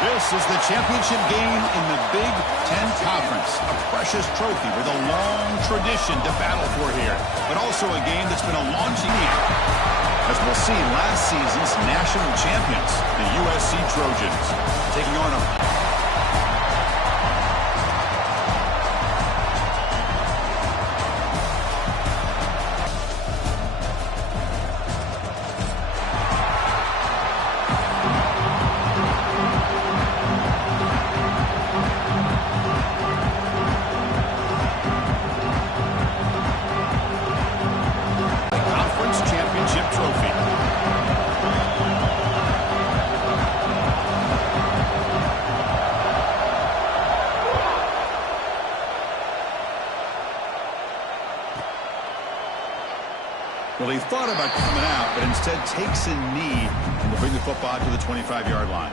This is the championship game in the Big Ten Conference. A precious trophy with a long tradition to battle for here, but also a game that's been a launching year. As we'll see, last season's national champions, the USC Trojans, taking on a... Well, he thought about coming out, but instead takes a knee and will bring the football to the 25-yard line.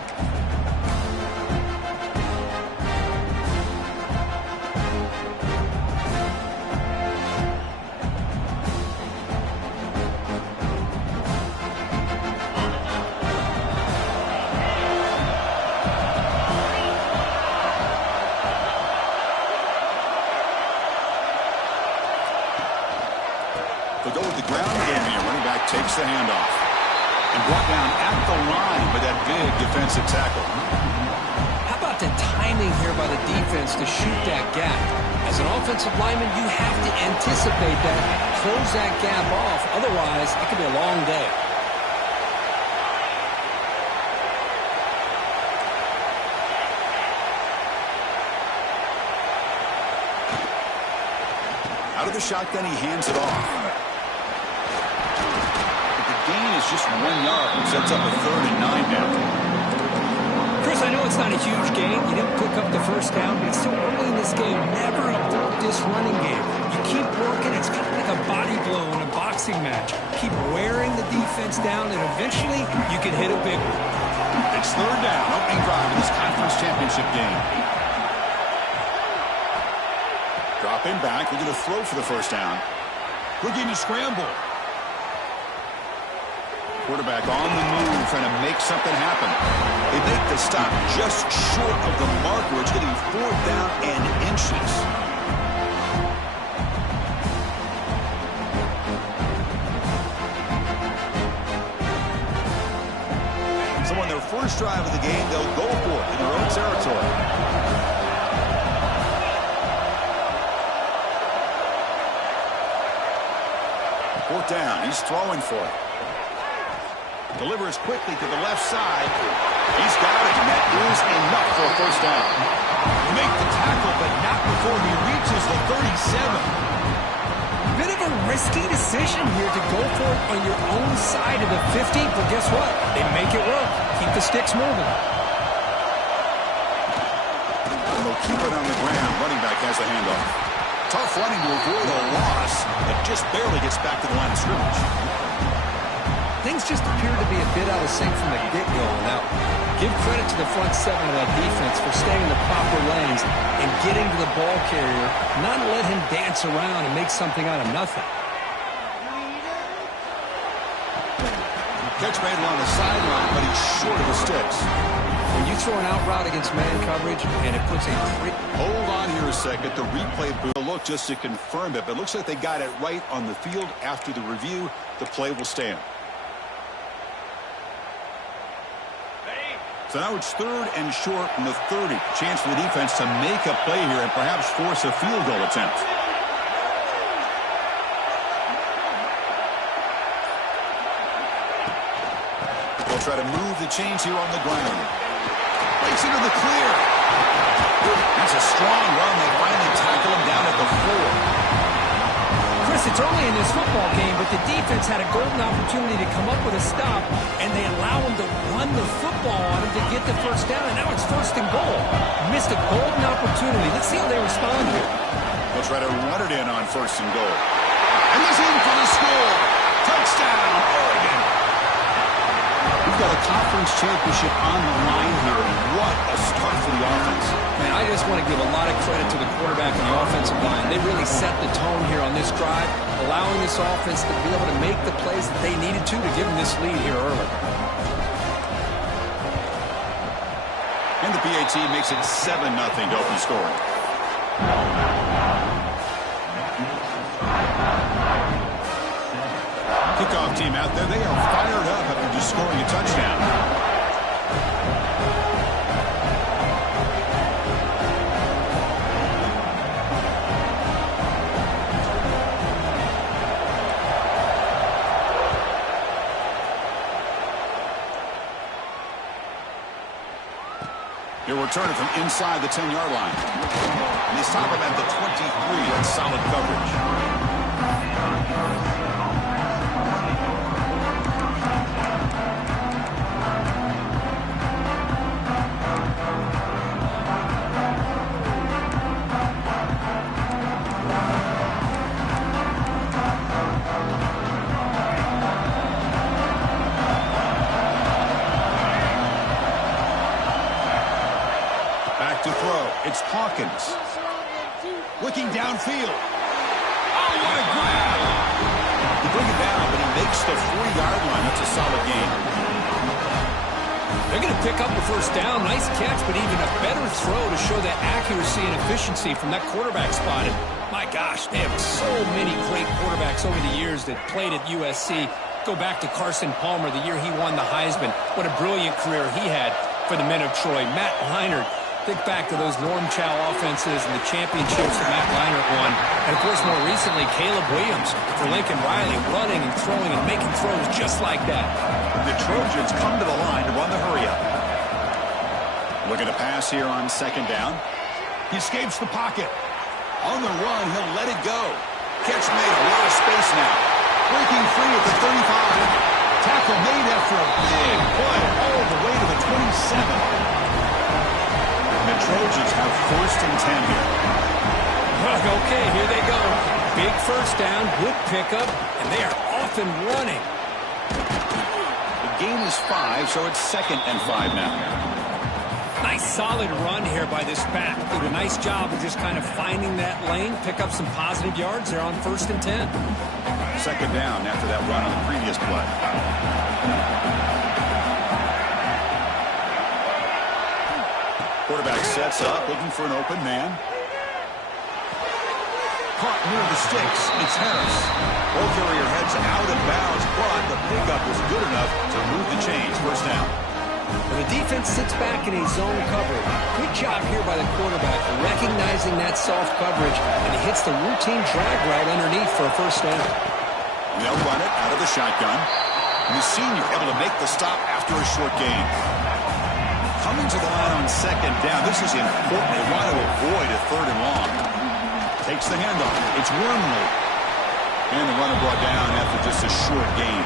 They go with the ground game here. Running back takes the handoff. And brought down at the line with that big defensive tackle. How about the timing here by the defense to shoot that gap? As an offensive lineman, you have to anticipate that, close that gap off. Otherwise, it could be a long day. Out of the shotgun, he hands it off. Gain is just 1 yard. Sets up a 3rd and 9 down. Chris, I know it's not a huge gain. You didn't pick up the first down, but it's still early in this game. Never abort this running game. You keep working. It's kind of like a body blow in a boxing match. Keep wearing the defense down, and eventually you can hit a big one. It's 3rd down. Opening drive in this conference championship game. Dropping back. We're going to throw for the first down. Looking to scramble. Quarterback on the move, trying to make something happen. They make the stop just short of the marker. It's getting 4th down and inches. So on their first drive of the game, they'll go for it in their own territory. Fourth down, he's throwing for it. Delivers quickly to the left side. He's got it, and that is enough for a first down. Make the tackle, but not before he reaches the 37. Bit of a risky decision here to go for it on your own side of the 50, but guess what? They make it work. Keep the sticks moving. And they'll keep it on the ground. Running back has the handoff. Tough running to avoid a loss, but just barely gets back to the line of scrimmage. Things just appear to be a bit out of sync from the get-go. Now, give credit to the front seven of that defense for staying in the proper lanes and getting to the ball carrier, not let him dance around and make something out of nothing. Catch made along the sideline, but he's short of the sticks. When you throw an out route against man coverage, and it puts a... Hold on here a second. The replay booth look just to confirm it, but it looks like they got it right on the field. After the review, the play will stand. So now it's 3rd and short from the 30. Chance for the defense to make a play here and perhaps force a field goal attempt. They'll try to move the chains here on the ground. Breaks into the clear. That's a strong run. They finally tackle him down at the 4. Chris, it's early in this football game, but the defense had a golden opportunity to come up with a stop, and they allow him to run the football on him to get the first down, and now it's 1st and goal. Missed a golden opportunity. Let's see how they respond here. They'll try to run it in on 1st and goal. And he's in for the score. Touchdown, Oregon. We've got a conference championship on the line here. What a start for the offense. Man, I just want to give a lot of credit to the quarterback and the offensive line. They really set the tone here on this drive, allowing this offense to be able to make the plays that they needed to give them this lead here early. the PAT makes it 7-0 to open scoring. Kickoff team out there. They are fired up after just scoring a touchdown. He'll return it from inside the 10-yard line. And they stop him at the 23. That's solid coverage. It's Hawkins. Looking downfield. Oh, what a grab! He bring it down, but he makes the 40-yard line. That's a solid gain. They're going to pick up the first down. Nice catch, but even a better throw to show that accuracy and efficiency from that quarterback spot. And my gosh, they have so many great quarterbacks over the years that played at USC. Go back to Carson Palmer, the year he won the Heisman. What a brilliant career he had for the men of Troy. Matt Leinart. Think back to those Norm Chow offenses and the championships that Matt Leinart won. And, of course, more recently, Caleb Williams for Lincoln Riley, running and throwing and making throws just like that. The Trojans come to the line to run the hurry-up. Looking to pass here on second down. He escapes the pocket. On the run, he'll let it go. Catch made, a lot of space now. Breaking free at the 35. Tackle made after a big play all the way to the 27. The Trojans have first and 10 here. Okay, here they go. Big first down, good pickup, and they are off and running. The gain is 5, so it's 2nd and 5 now. Nice solid run here by this back. Did a nice job of just kind of finding that lane, pick up some positive yards. They're on first and 10. Second down after that run on the previous play. Quarterback sets up, looking for an open man. Caught near the sticks. It's Harris. Ball carrier heads out of bounds, but the pickup was good enough to move the chains. First down. Well, the defense sits back in a zone coverage. Good job here by the quarterback, recognizing that soft coverage, and he hits the routine drag route underneath for a first down. They'll run it out of the shotgun. And the senior able to make the stop after a short gain. Coming to the line on second down. This is important. They want to avoid a third and long. Takes the handoff. It's Wormley. And the runner brought down after just a short gain.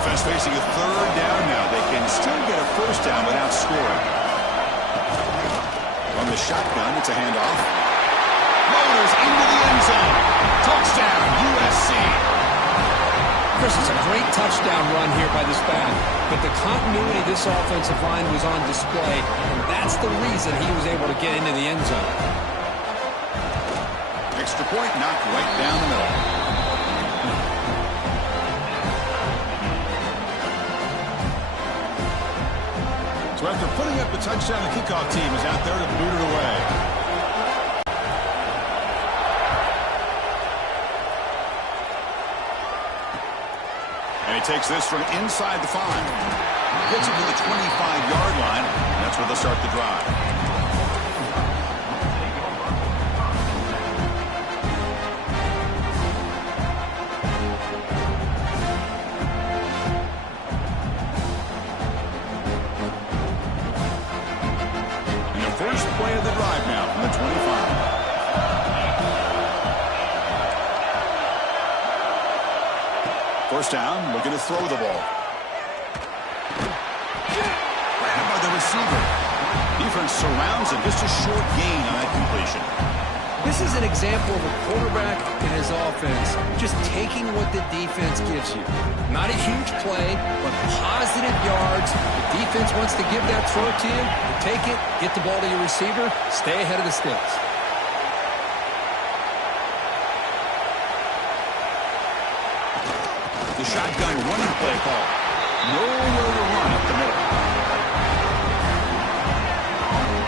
Offense facing a third down now. They can still get a first down without scoring. From the shotgun, it's a handoff. Motors into the end zone. Touchdown, USC. Chris, it's a great touchdown run here by this back, but the continuity of this offensive line was on display, and that's the reason he was able to get into the end zone. Extra point knocked right down the middle. So after putting up the touchdown, the kickoff team is out there to boot it away. He takes this from inside the 5. Gets it to the 25-yard line. That's where they'll start the drive. And the first play of the drive now from the 25. First down, looking to throw the ball. Grabbed by the receiver. Defense surrounds him. Just a short gain on that completion. This is an example of a quarterback and his offense just taking what the defense gives you. Not a huge play, but positive yards. The defense wants to give that throw to you. You take it, get the ball to your receiver, stay ahead of the sticks. The shotgun running play call. Nowhere to run up the middle.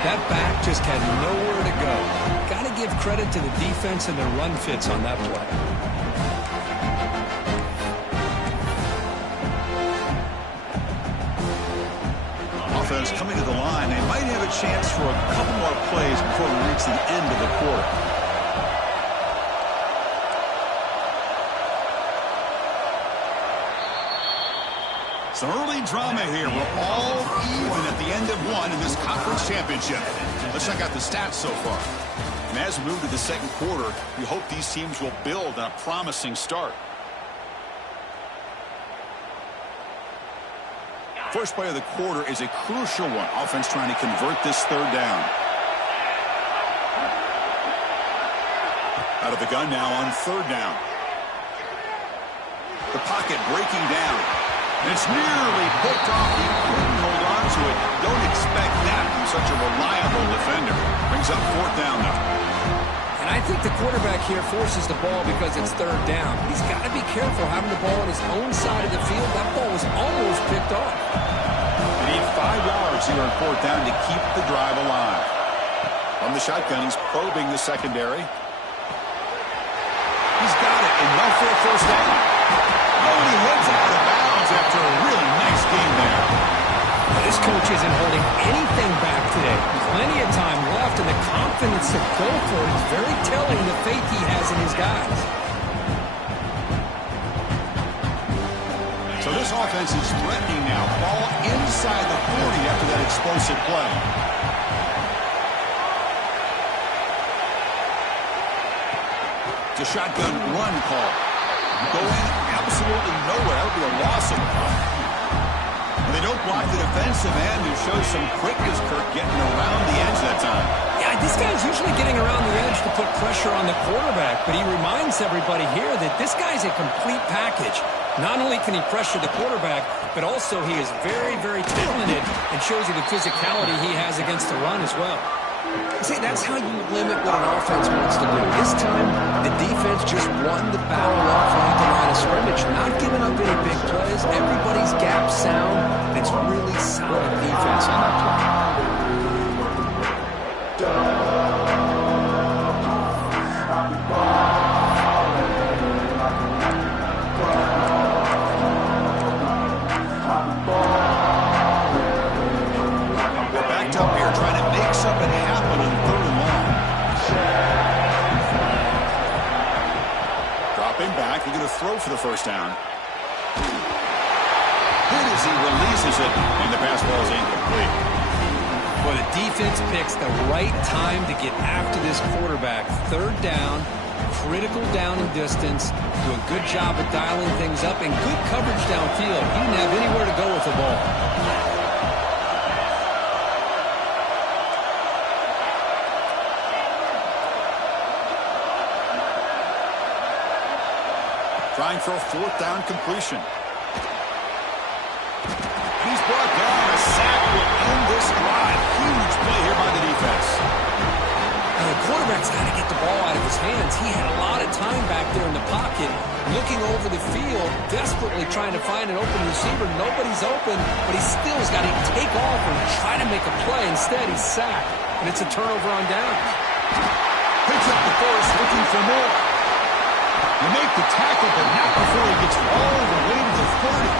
That back just had nowhere to go. Got to give credit to the defense and their run fits on that play. Offense coming to the line. They might have a chance for a couple more plays before we reach the end of the quarter. Some early drama here. We're all even at the end of one in this conference championship. Let's check out the stats so far. And as we move to the second quarter, we hope these teams will build on a promising start. First play of the quarter is a crucial one. Offense trying to convert this third down. Out of the gun now on third down. The pocket breaking down. It's nearly picked off. He couldn't hold on to it. Don't expect that from such a reliable defender. Brings up fourth down now. And I think the quarterback here forces the ball because it's third down. He's got to be careful having the ball on his own side of the field. That ball was almost picked off. They need 5 yards here on fourth down to keep the drive alive. On the shotgun, he's probing the secondary. He's got it, enough for a first down. Oh, and he heads out of bounds after a really nice game there. This coach isn't holding anything back today. Plenty of time left, and the confidence to go for it is very telling the faith he has in his guys. So this offense is threatening now. Ball inside the 40 after that explosive play. It's a shotgun run call. Going absolutely nowhere. That would be a loss of the play. And they don't block the defensive end, who shows some quickness, Kirk, getting around the edge that time. Yeah, this guy's usually getting around the edge to put pressure on the quarterback, but he reminds everybody here that this guy's a complete package. Not only can he pressure the quarterback, but also he is very, very talented and shows you the physicality he has against the run as well. See, that's how you limit what an offense wants to do. This time, the defense just won the battle off right the line of scrimmage, not giving up any big plays. Everybody's gap sound, and it's really solid defense on that play. We're backed up here trying to make something happen on third and long. Dropping back, he's going to throw for the first down. Good as he releases it, and the pass ball is incomplete. Well, the defense picks the right time to get after this quarterback. Third down, critical down and distance, do a good job of dialing things up, and good coverage downfield. He didn't have anywhere to go with the ball. Trying for a fourth down completion. He's brought down. A sack will end this drive. Huge play here by the defense. And the quarterback's got to get the ball out of his hands. He had a lot of time back there in the pocket, looking over the field, desperately trying to find an open receiver. Nobody's open, but he still has got to take off and try to make a play. Instead, he's sacked, and it's a turnover on downs. Picks up the first, looking for more. You make the tackle, but not before he gets all the way to the 30.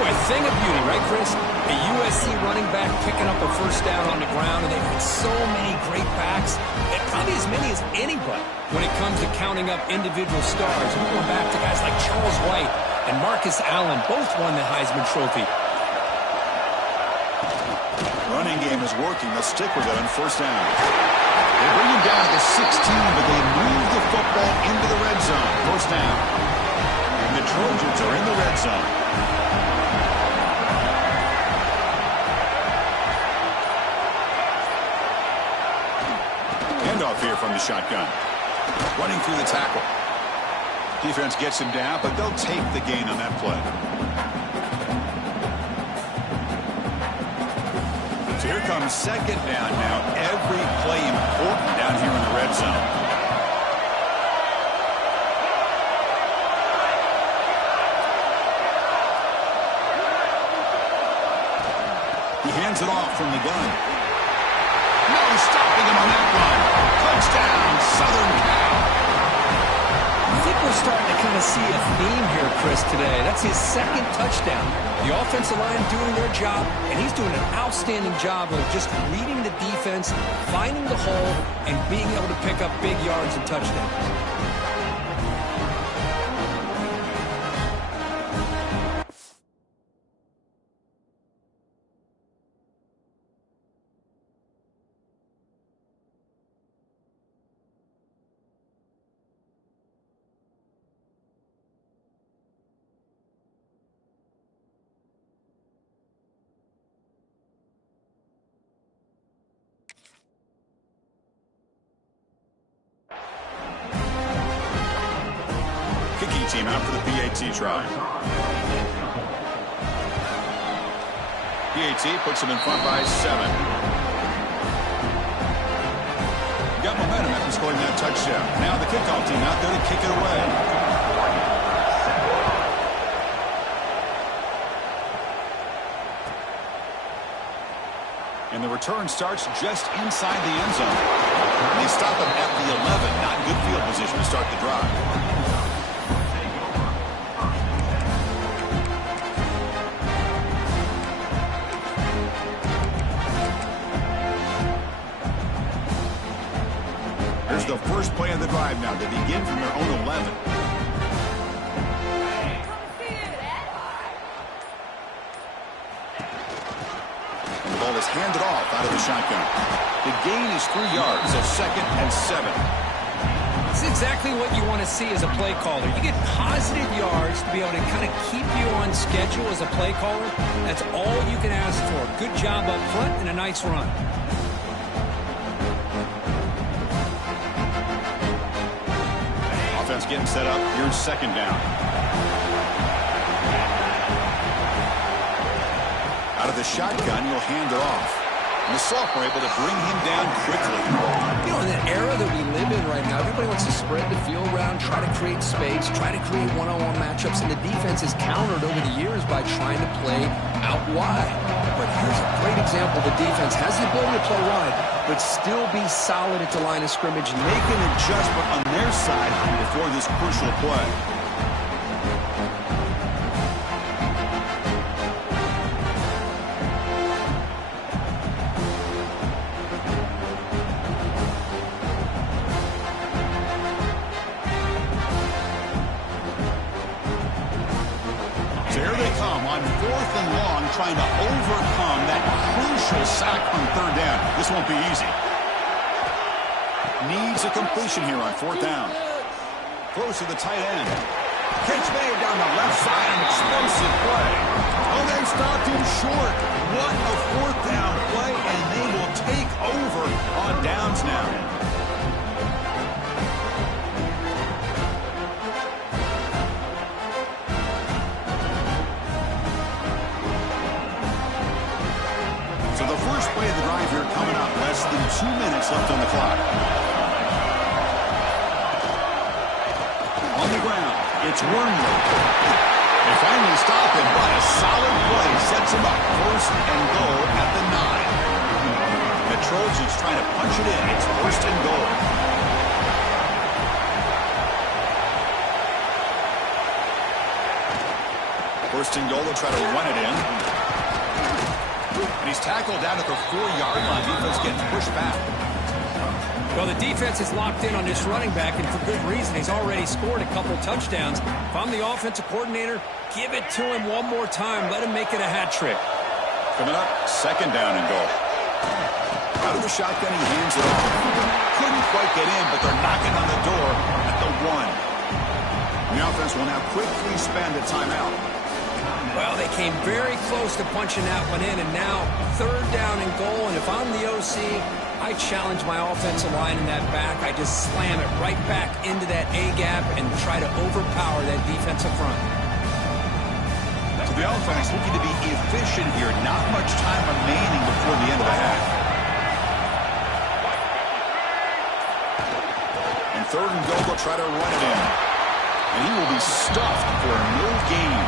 Boy, a thing of beauty, right, Chris? A USC running back picking up a first down on the ground, and they've got so many great backs, and probably as many as anybody when it comes to counting up individual stars. We're going back to guys like Charles White and Marcus Allen, both won the Heisman Trophy. Running game is working. They'll stick with it on first down. They bring him down to the 16, but they move the football into the red zone. First down. And the Trojans are in the red zone. Handoff here from the shotgun. Running through the tackle. Defense gets him down, but they'll take the gain on that play. So here comes second down now. Every play important down here in the red zone. He hands it off from the gun. No stopping him on that one. Touchdown, Southern Cal. I think we're starting to kind of see a theme here, Chris, today. That's his second touchdown. The offensive line doing their job, and he's doing an outstanding job of just reading the defense, finding the hole, and being able to pick up big yards and touchdowns. Kicking team out for the PAT try. PAT puts him in front by 7. Got momentum after scoring that touchdown. Now the kickoff team out there to kick it away. And the return starts just inside the end zone. They stop him at the 11. Not good field position to start the drive. Here's the first play of the drive now. They begin from their own 11. And the ball is handed off out of the shotgun. The gain is 3 yards, a 2nd and 7. It's exactly what you want to see as a play caller. You get positive yards to be able to kind of keep you on schedule as a play caller. That's all you can ask for. Good job up front and a nice run. Offense getting set up. Here's 2nd down. Out of the shotgun, he'll hand it off. And the sophomore able to bring him down quickly. You know, in the era that we live in right now, everybody wants to spread the field around, try to create space, try to create one-on-one matchups, and the defense is countered over the years by trying to play out wide. But here's a great example. The defense has the ability to play wide, but still be solid at the line of scrimmage. Make an adjustment on their side before this crucial play. So here they come on 4th and long, trying to overcome that crucial sack on 3rd down. This won't be easy. Needs a completion here on 4th down. Close to the tight end. Catch made down the left side. An explosive play. Oh, they stopped him short. What a 4th down play, and they will take over on downs now. So the first play of the drive here coming up. Less than 2 minutes left on the clock. On the ground, it's Wormley. They finally stop him, but a solid play sets him up. 1st and goal at the 9. The Trojans trying to punch it in. It's 1st and goal. First and goal, they'll try to run it in. And he's tackled down at the 4-yard line. Defense getting pushed back. Well, the defense is locked in on this running back, and for good reason. He's already scored a couple touchdowns. If I'm the offensive coordinator, give it to him one more time. Let him make it a hat trick. Coming up, 2nd down and goal. Out of the shotgun, he hands it off. Couldn't quite get in, but they're knocking on the door at the 1. The offense will now quickly spend a timeout. Well, they came very close to punching that one in, and now 3rd down and goal. And if I'm the OC, I challenge my offensive line in that back. I just slam it right back into that A-gap and try to overpower that defensive front. So the offense looking to be efficient here. Not much time remaining before the end of the half. And 3rd and goal, they'll try to run it in. And he will be stuffed for no gain.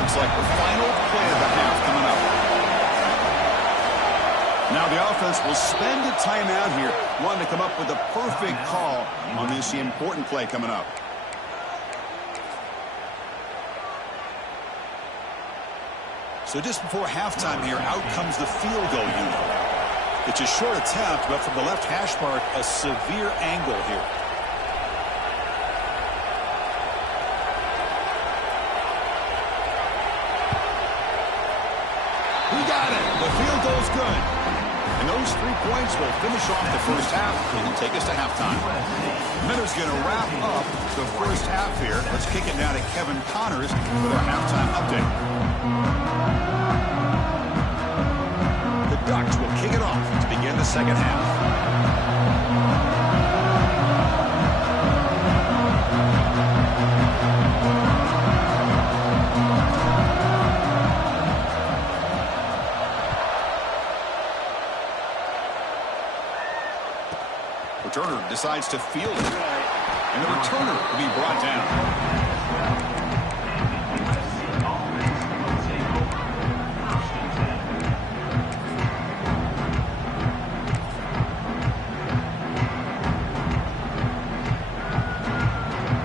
Looks like the final play of the half coming up. Now the offense will spend a timeout here, wanting to come up with the perfect call on this important play coming up. So just before halftime here, out comes the field goal unit. It's a short attempt, but from the left hash mark, a severe angle here. We got it. The field goal's good. And those 3 points will finish off the first half and take us to halftime. Miller's going to wrap up the first half here. Let's kick it now to Kevin Connors with our halftime update. The Ducks will kick it off to begin the second half. Returner decides to field it. And the returner will be brought down.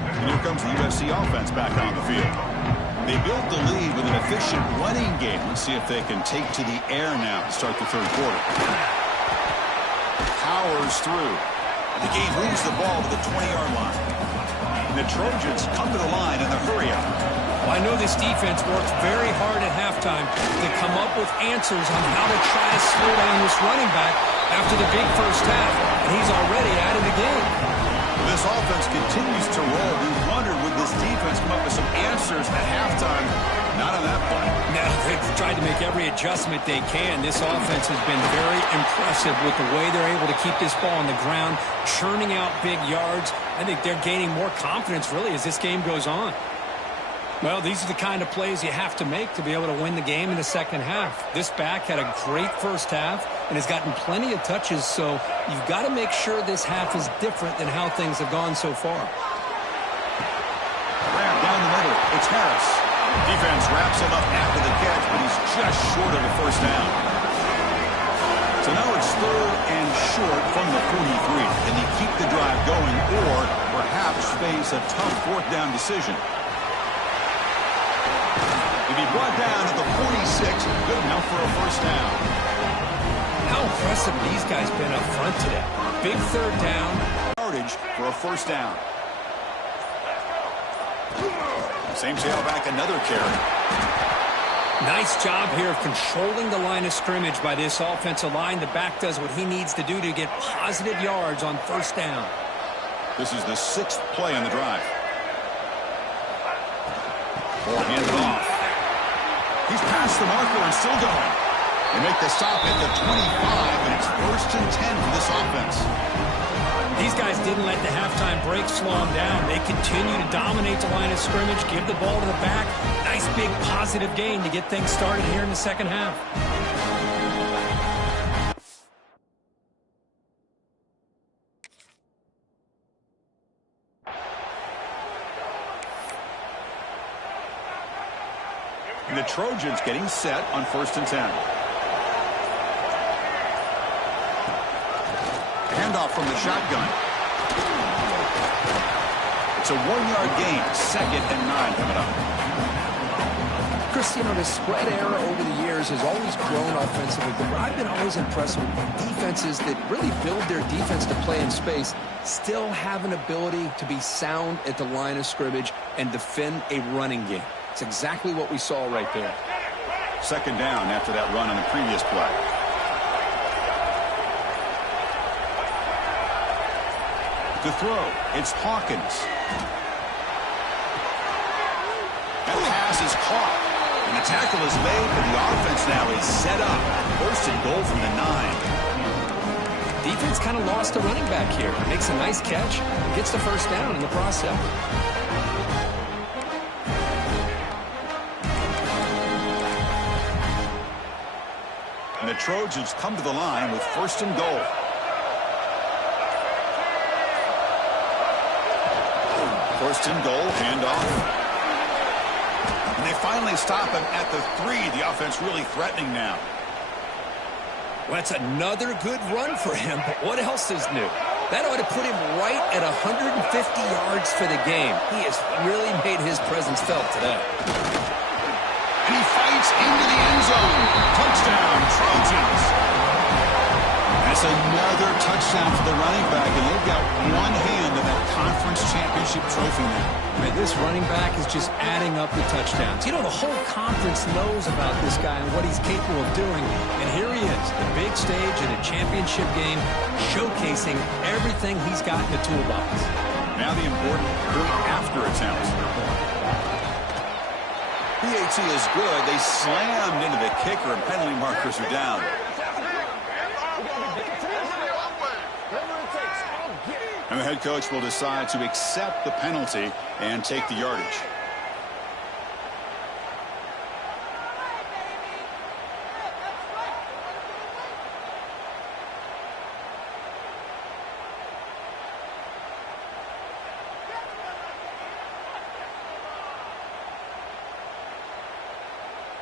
And here comes the USC offense back on the field. They built the lead with an efficient running game. Let's see if they can take to the air now to start the third quarter. Powers through. The game moves the ball to the 20-yard line. And the Trojans come to the line in the hurry-up. Well, I know this defense worked very hard at halftime to come up with answers on how to try to slow down this running back after the big first half, and he's already out of the game. This offense continues to roll. We wondered, would this defense come up with some answers at halftime? Not on that play. No, they've tried to make every adjustment they can. This offense has been very impressive with the way they're able to keep this ball on the ground, churning out big yards. I think they're gaining more confidence, really, as this game goes on. Well, these are the kind of plays you have to make to be able to win the game in the second half. This back had a great first half and has gotten plenty of touches, so you've got to make sure this half is different than how things have gone so far. Grab down the middle. It's Harris. Defense wraps him up after the catch, but he's just short of a first down. So now it's third and short from the 43. Can he keep the drive going or perhaps face a tough fourth down decision? He'll be brought down to the 46. Good enough for a first down. How impressive these guys been up front today. Big third down. Yardage for a first down. Same tailback, another carry. Nice job here of controlling the line of scrimmage by this offensive line. The back does what he needs to do to get positive yards on first down. This is the 6th play on the drive. Ball handed off. He's past the marker and still going. They make the stop at the 25, and it's 1st and 10 for this offense. These guys didn't let the halftime break slow them down. They continue to dominate the line of scrimmage, give the ball to the back. Nice big positive gain to get things started here in the second half. And the Trojans getting set on 1st and 10. Handoff from the shotgun. It's a 1-yard gain. 2nd and 9 coming up. Chris, you know, the spread era over the years has always grown offensively, but I've been always impressed with defenses that really build their defense to play in space, still have an ability to be sound at the line of scrimmage and defend a running game. It's exactly what we saw right there. 2nd down after that run on the previous play. To throw, it's Hawkins. That pass is caught. And the tackle is made, but the offense now is set up. 1st and goal from the 9. Defense kind of lost the running back here. Makes a nice catch and gets the first down in the process. And the Trojans come to the line with 1st and goal. First and goal, handoff. And they finally stop him at the 3. The offense really threatening now. Well, that's another good run for him, but what else is new? That ought to put him right at 150 yards for the game. He has really made his presence felt today. And he fights into the end zone. Touchdown, Trojans. That's another touchdown for the running back, and they've got one hand in that conference championship trophy now. Man, this running back is just adding up the touchdowns. You know, the whole conference knows about this guy and what he's capable of doing. And here he is, the big stage in a championship game, showcasing everything he's got in the toolbox. Now the important point after attempt. PAT is good. They slammed into the kicker, and penalty markers are down. And the head coach will decide to accept the penalty and take the yardage.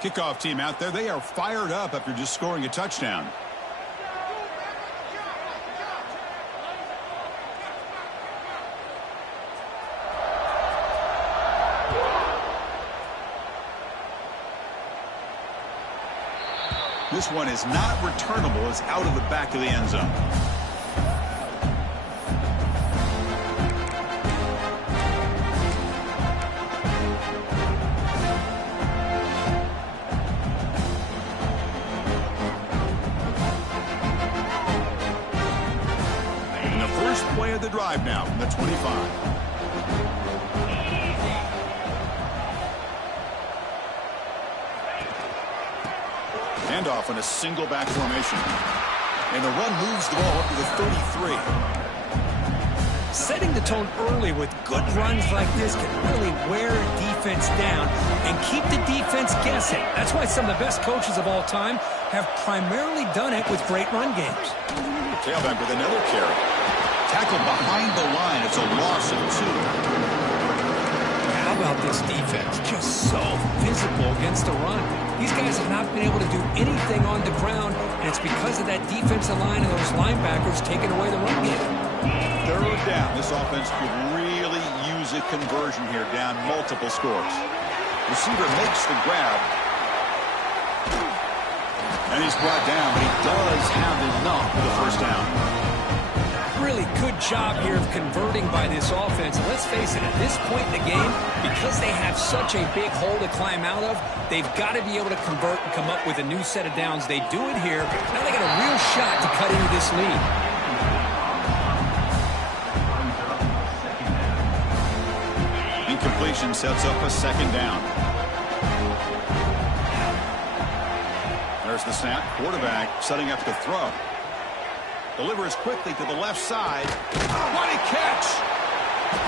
Kickoff team out there. They are fired up after just scoring a touchdown. This one is not returnable. It's out of the back of the end zone. And the first play of the drive now from the 25. Handoff in a single back formation. And the run moves the ball up to the 33. Setting the tone early with good runs like this can really wear a defense down and keep the defense guessing. That's why some of the best coaches of all time have primarily done it with great run games. Tailback with another carry. Tackled behind the line. It's a loss of 2. How about this defense? Just so physical against the run. These guys have not been able to do anything on the ground, and it's because of that defensive line and those linebackers taking away the run game. Third down. This offense could really use a conversion here, down multiple scores. Receiver makes the grab. And he's brought down, but he does have enough for the first down. Really good job here of converting by this offense. And let's face it, at this point in the game, because they have such a big hole to climb out of, they've got to be able to convert and come up with a new set of downs. They do it here. Now they got a real shot to cut into this lead. Incompletion sets up a second down. There's the snap. Quarterback setting up to throw. Delivers quickly to the left side. What a catch!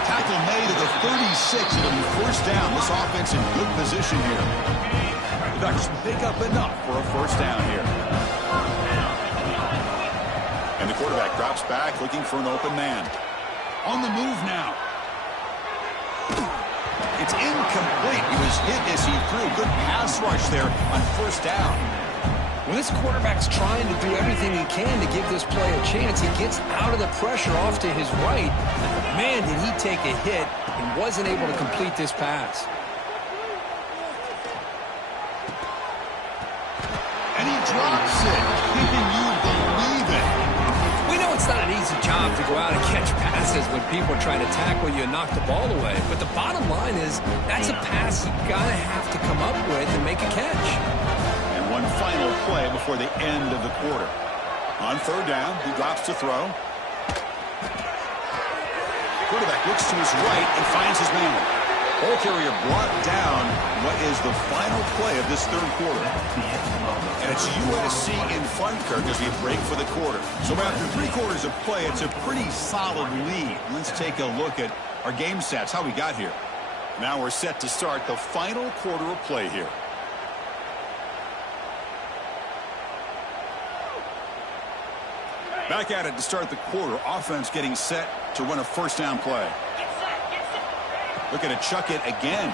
Tackle made at the 36. It'll be first down. This offense in good position here. The Ducks pick up enough for a first down here. And the quarterback drops back looking for an open man. On the move now. It's incomplete. He was hit as he threw. Good pass rush there on first down. Well, this quarterback's trying to do everything he can to give this play a chance. He gets out of the pressure off to his right. Man, did he take a hit and wasn't able to complete this pass. And he drops it. Can you believe it? We know it's not an easy job to go out and catch passes when people are trying to tackle you and knock the ball away. But the bottom line is that's a pass you've got to have to come up with and make a catch. One final play before the end of the quarter. On third down, he drops to throw. Quarterback looks to his right and finds his man. Ball carrier brought down. What is the final play of this third quarter? And it's USC in front, Kirk, as we break for the quarter. So after 3 quarters of play, it's a pretty solid lead. Let's take a look at our game stats, how we got here. Now we're set to start the final quarter of play here. Back at it to start the quarter. Offense getting set to run a first down play. Looking to chuck it again.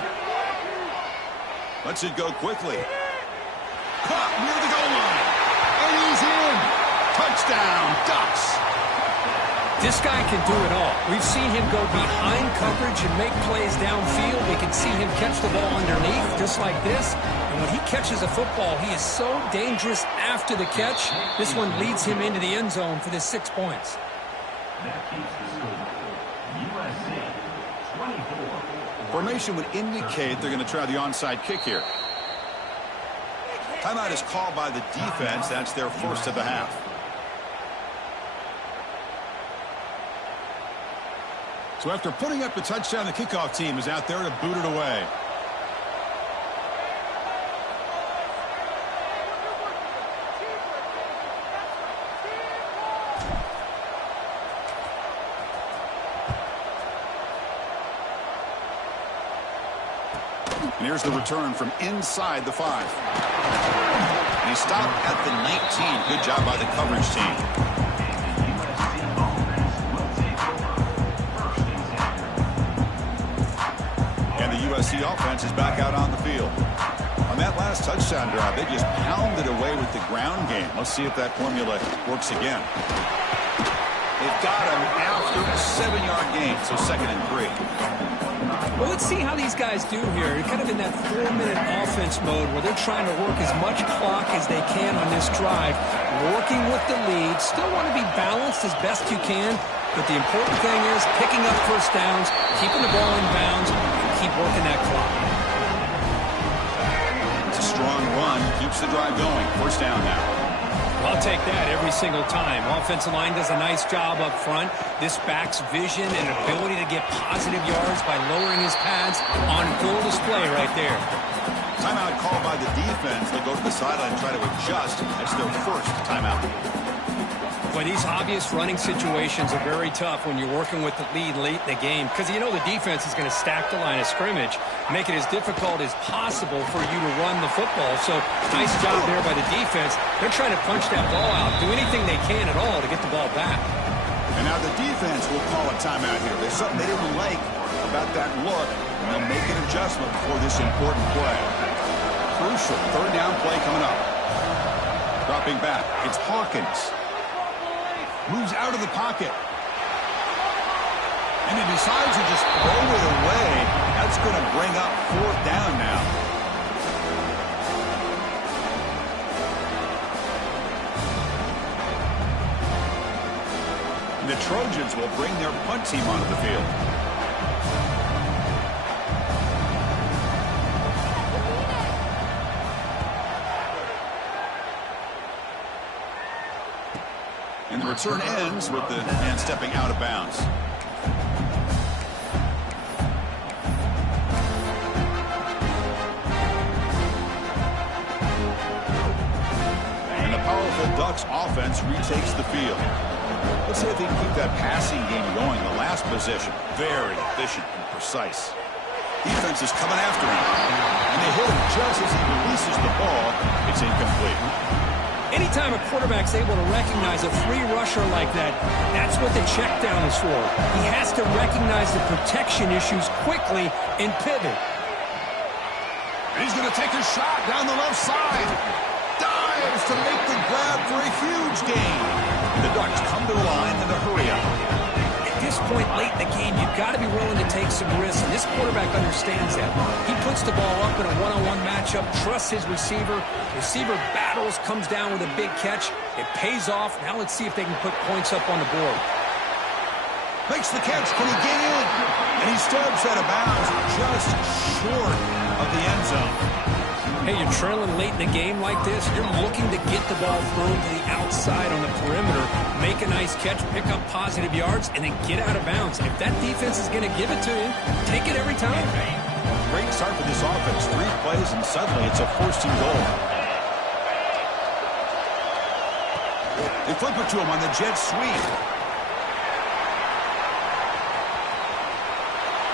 Lets it go quickly. Caught near the goal line. And he's in. Touchdown, Ducks. This guy can do it all. We've seen him go behind coverage and make plays downfield. We can see him catch the ball underneath, just like this. And when he catches a football, he is so dangerous after the catch. This one leads him into the end zone for the 6 points. Formation would indicate they're going to try the onside kick here. Timeout is called by the defense. That's their first of the half. So after putting up the touchdown, the kickoff team is out there to boot it away. And here's the return from inside the 5. And he stopped at the 19. Good job by the coverage team. USC offense is back out on the field. On that last touchdown drive, they just pounded away with the ground game. Let's see if that formula works again. They've got him after a 7-yard gain, so 2nd and 3. Well, let's see how these guys do here. They're kind of in that 4-minute offense mode where they're trying to work as much clock as they can on this drive, working with the lead. Still want to be balanced as best you can, but the important thing is picking up first downs, keeping the ball in bounds, keep working that clock. It's a strong run. Keeps the drive going. First down now. I'll take that every single time. Offensive line does a nice job up front. This back's vision and ability to get positive yards by lowering his pads on full display right there. Timeout called by the defense. They'll go to the sideline and try to adjust. That's their first timeout. Boy, these obvious running situations are very tough when you're working with the lead late in the game because you know the defense is going to stack the line of scrimmage, make it as difficult as possible for you to run the football. So nice job there by the defense. They're trying to punch that ball out, do anything they can at all to get the ball back. And now the defense will call a timeout here. There's something they didn't like about that look, and they'll make an adjustment for this important play. Crucial 3rd down play coming up. Dropping back, it's Hawkins. Moves out of the pocket. And he decides to just throw it away. That's going to bring up 4th down now. And the Trojans will bring their punt team onto the field. And the return ends with the man stepping out of bounds. And the powerful Ducks offense retakes the field. Let's see if they can keep that passing game going. The last possession, very efficient and precise. Defense is coming after him. And they hit him just as he releases the ball. It's incomplete. Anytime a quarterback's able to recognize a free rusher like that, that's what the check down is for. He has to recognize the protection issues quickly and pivot. And he's going to take a shot down the left side. Dives to make the grab for a huge gain. And the Ducks come to the line in a hurry up. At this point late in the game, you've got to be willing to take some risks, and this quarterback understands that. He puts the ball up in a one-on-one matchup, trusts his receiver. Receiver battles, comes down with a big catch. It pays off. Now let's see if they can put points up on the board. Makes the catch. Can he get in? And he steps out of bounds just short of the end zone. Hey, you're trailing late in the game like this, you're looking to get the ball thrown to the outside on the perimeter, make a nice catch, pick up positive yards, and then get out of bounds. If that defense is going to give it to you, take it every time. Great start for this offense. 3 plays, and suddenly it's a 1st and goal. They flip it to him on the jet sweep.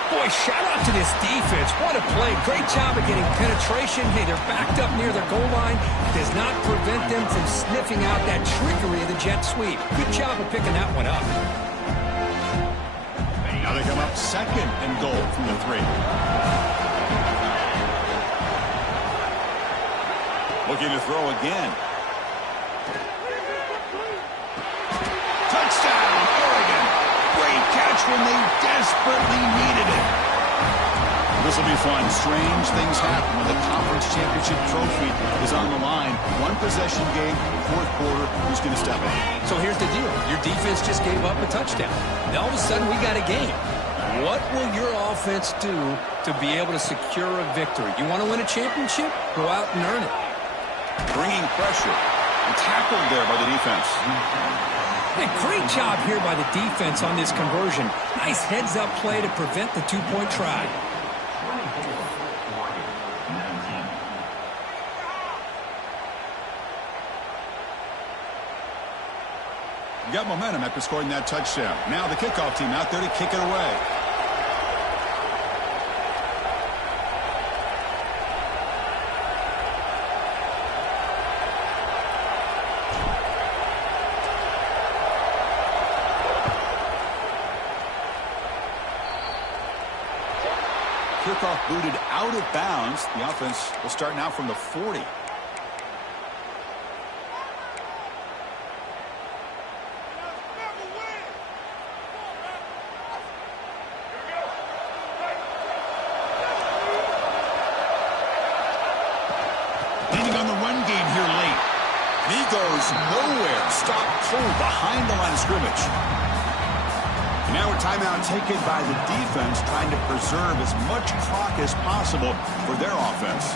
Boy, shout out to this defense. What a play. Great job of getting penetration. Hey, they're backed up near their goal line. Does not prevent them from sniffing out that trickery of the jet sweep. Good job of picking that one up. Now they come up 2nd and goal from the 3. Looking to throw again. when they desperately needed it. This will be fun. Strange things happen when the conference championship trophy is on the line. One possession game, fourth quarter, who's going to step in? So here's the deal. Your defense just gave up a touchdown. Now all of a sudden we got a game. What will your offense do to be able to secure a victory? You want to win a championship? Go out and earn it. Bringing pressure and tackled there by the defense. Hey, great job here by the defense on this conversion. Nice heads-up play to prevent the two-point try. Got momentum after scoring that touchdown. Now the kickoff team out there to kick it away. Kickoff booted out of bounds. The offense will start now from the 40. Goes nowhere. Stop cold behind the line of scrimmage. Now a timeout taken by the defense, trying to preserve as much clock as possible for their offense.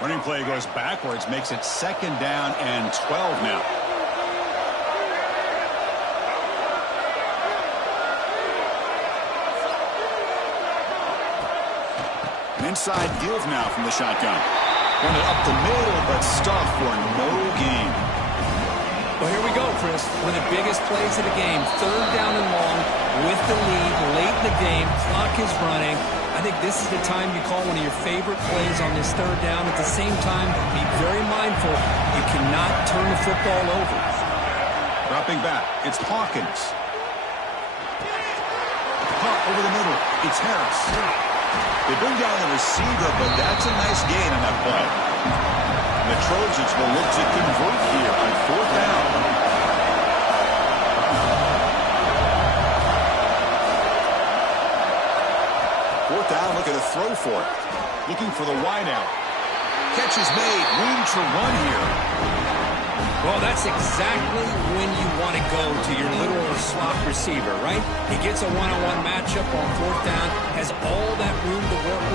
Running play goes backwards, makes it 2nd down and 12 now. Inside give now from the shotgun. Running up the middle, but stuffed for no gain. Well, here we go, Chris. One of the biggest plays of the game. 3rd down and long with the lead late in the game. Clock is running. I think this is the time you call one of your favorite plays on this 3rd down. At the same time, be very mindful. You cannot turn the football over. Dropping back. It's Hawkins. Caught over the middle. It's Harris. They bring down the receiver, but that's a nice gain on that play. And the Trojans will look to convert here on 4th down. 4th down, look at a throw for it. Looking for the wideout. Catch is made. Room to run here. Well, that's exactly when you want to go to your little slot receiver, right? He gets a one-on-one matchup on 4th down, has all that room to work with.